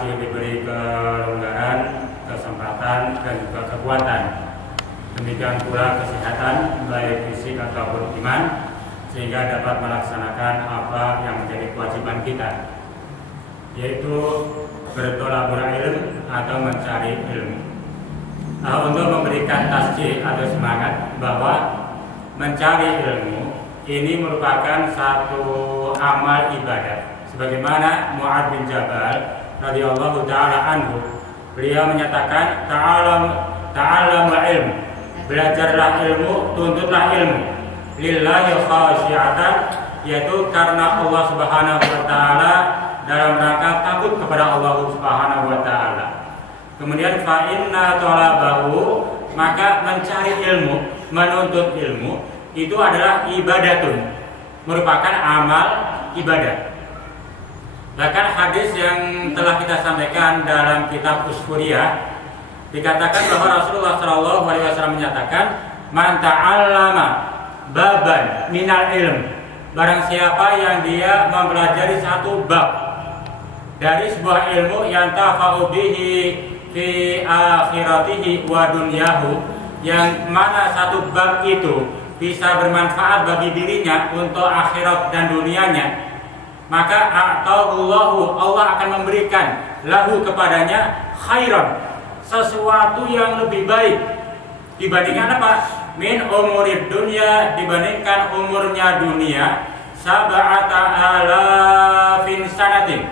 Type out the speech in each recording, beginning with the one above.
masih diberi kelonggaran, kesempatan, dan juga kekuatan. Demikian pula kesehatan, baik fisik ataupun iman, sehingga dapat melaksanakan apa yang menjadi kewajiban kita, yaitu bertolabul ilm atau mencari ilmu. Untuk memberikan tasjih atau semangat bahwa mencari ilmu ini merupakan satu amal ibadah. Sebagaimana Mu'adz bin Jabal radhiyallahu taala anhu, beliau menyatakan ta'allamul ilm, belajarlah ilmu, tuntutlah ilmu lillahi khasyi'atan, yaitu karena Allah Subhanahu wa taala, dalam rangka takut kepada Allah Subhanahu wa taala. Kemudian fa inna talabahu, maka mencari ilmu, menuntut ilmu itu adalah ibadatun, merupakan amal ibadah. Bahkan hadis yang telah kita sampaikan dalam kitab Usfuriyah dikatakan bahwa Rasulullah SAW menyatakan, man ta'allama baban minal ilm, barang siapa yang dia mempelajari satu bab dari sebuah ilmu, yang tafa'u bihi fi akhiratihi wa dunyahu, yang mana satu bab itu bisa bermanfaat bagi dirinya untuk akhirat dan dunianya, maka a'tahullahu, Allah akan memberikan lahu kepadanya khairan, sesuatu yang lebih baik dibandingkan apa? Min umurid dunya, dibandingkan umurnya dunia, sab'ata alafin sanatin,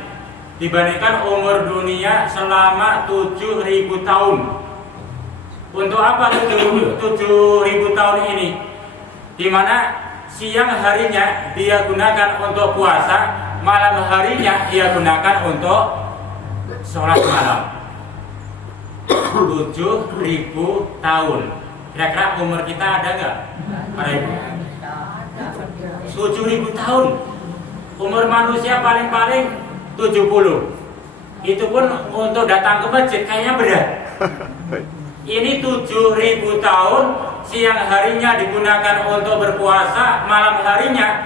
dibandingkan umur dunia selama 7.000 tahun. Untuk apa 7.000 tahun ini? Di mana siang harinya dia gunakan untuk puasa, malam harinya dia gunakan untuk sholat malam. 7.000 tahun. Kira-kira umur kita ada nggak, para ibu? 7.000 tahun. Umur manusia paling-paling 70. Itu pun untuk datang ke masjid kayaknya berat. Ini 7.000 tahun, siang harinya digunakan untuk berpuasa, malam harinya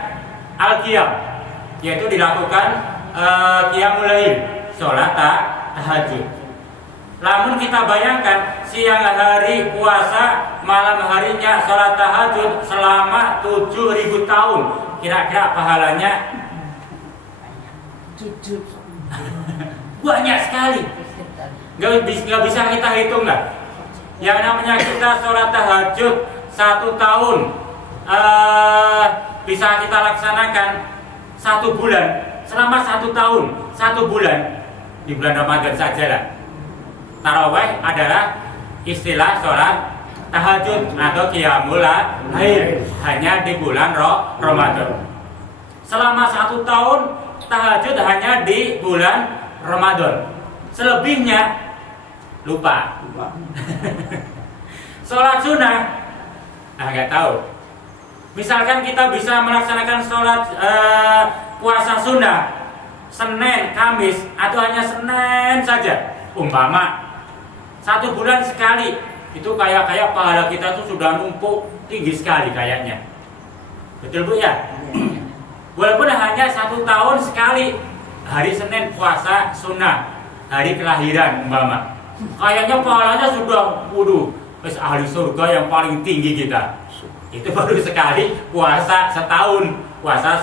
al-qiyam, yaitu dilakukan qiyamul lail, sholat tahajud. Namun kita bayangkan siang hari puasa, malam harinya sholat tahajud selama 7.000 tahun, kira-kira pahalanya banyak sekali. Gak bisa kita hitung lah. Yang namanya kita sholat tahajud 1 tahun bisa kita laksanakan 1 bulan, selama 1 tahun 1 bulan, di bulan Ramadan saja lah. Tarawih adalah istilah sholat tahajud atau qiyamul lail, hanya di bulan Ramadan. Selama 1 tahun tahajud hanya di bulan Ramadan. Selebihnya lupa. Sholat sunnah, nggak tahu. Misalkan kita bisa melaksanakan sholat puasa sunnah Senin, Kamis, atau hanya Senin saja, umpama 1 bulan sekali, itu kayak pahala kita tuh sudah numpuk tinggi sekali kayaknya. Betul Bu ya? Walaupun hanya 1 tahun sekali, hari Senin puasa sunnah, hari kelahiran umpama, kayaknya pahalanya sudah wes ahli surga yang paling tinggi kita. Itu baru sekali puasa setahun, puasa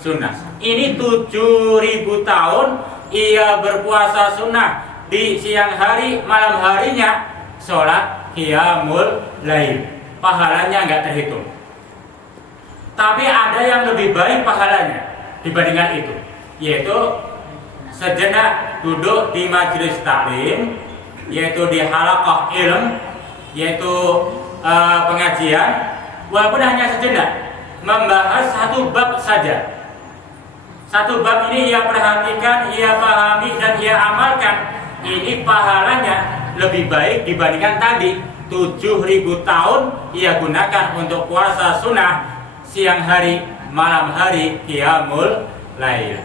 sunnah. Ini 7.000 tahun ia berpuasa sunnah, di siang hari, malam harinya sholat qiyamul lail, pahalanya nggak terhitung. Tapi ada yang lebih baik pahalanya dibandingkan itu, yaitu sejenak duduk di majelis taklim, yaitu di halaqah ilm, yaitu pengajian, walaupun hanya sejenak, membahas 1 bab saja. 1 bab ini ia perhatikan, ia pahami, dan ia amalkan. Ini pahalanya lebih baik dibandingkan tadi 7.000 tahun ia gunakan untuk puasa sunnah, siang hari, malam hari qiyamul lail.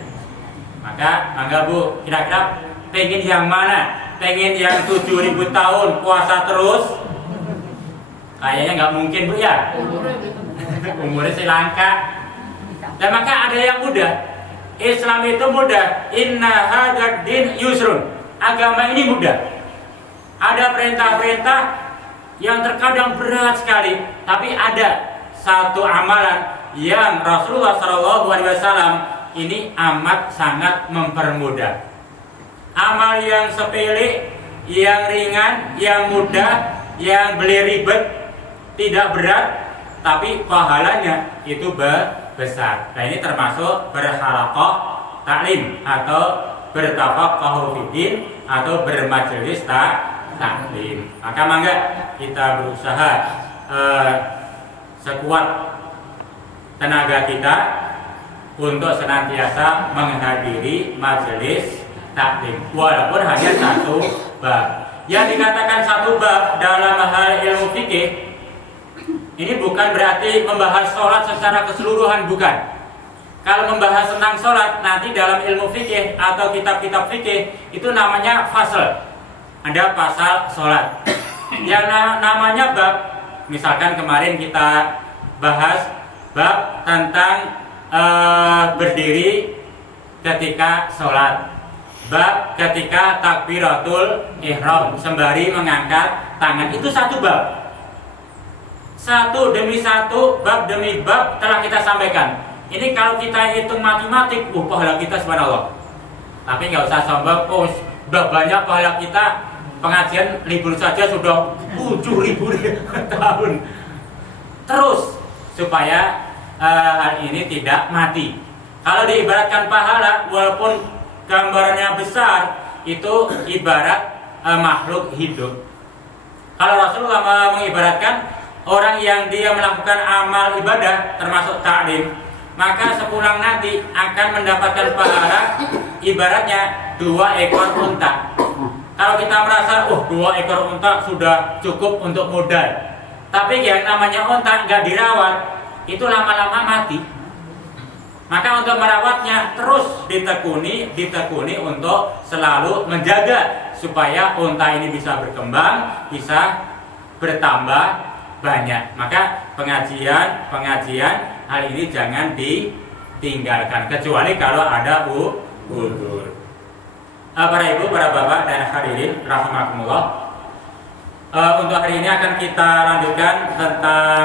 Maka mangga Bu, kira-kira pengen yang mana? Pengen yang 7.000 tahun puasa terus? Kayaknya nggak mungkin Bu ya. Umurnya sih langka. Dan maka ada yang mudah. Islam itu mudah. Inna hadzal din yusrun. agama ini mudah. Ada perintah-perintah yang terkadang berat sekali, tapi ada satu amalan yang Rasulullah SAW ini amat sangat mempermudah. Amal yang sepele, yang ringan, yang mudah, yang beli ribet, tidak berat, tapi pahalanya itu besar. Nah, ini termasuk berhalaqah taklim atau bertafaqahu fiddin atau bermajelis taklim. Maka mangga kita berusaha sekuat tenaga kita untuk senantiasa menghadiri majelis taklim, walaupun hanya satu bab. Yang dikatakan satu bab dalam hal ilmu fikih ini bukan berarti membahas sholat secara keseluruhan, bukan. Kalau membahas tentang sholat, nanti dalam ilmu fikih atau kitab-kitab fikih itu namanya fasal. Ada pasal sholat. Yang namanya bab, misalkan kemarin kita bahas bab tentang berdiri ketika sholat, bab ketika takbiratul ihram sembari mengangkat tangan, itu satu bab. Satu demi satu, bab demi bab telah kita sampaikan. Ini kalau kita hitung matematik, pahala kita subhanallah. Tapi nggak usah sombong, sudah banyak pahala kita. Pengajian libur saja sudah 7.000 tahun. Terus supaya hal ini tidak mati. Kalau diibaratkan pahala, walaupun gambarannya besar, itu ibarat makhluk hidup. Kalau Rasulullah mengibaratkan orang yang dia melakukan amal ibadah termasuk taklim, maka sepulang nanti akan mendapatkan pahala ibaratnya 2 ekor unta. Kalau kita merasa 2 ekor unta sudah cukup untuk modal, tapi yang namanya unta nggak dirawat, itu lama-lama mati. Maka untuk merawatnya terus ditekuni untuk selalu menjaga supaya unta ini bisa berkembang, bisa bertambah banyak. Maka pengajian hal ini jangan ditinggalkan kecuali kalau ada udzur. Para ibu, para bapak dan hadirin rahimakumullah. Untuk hari ini akan kita lanjutkan tentang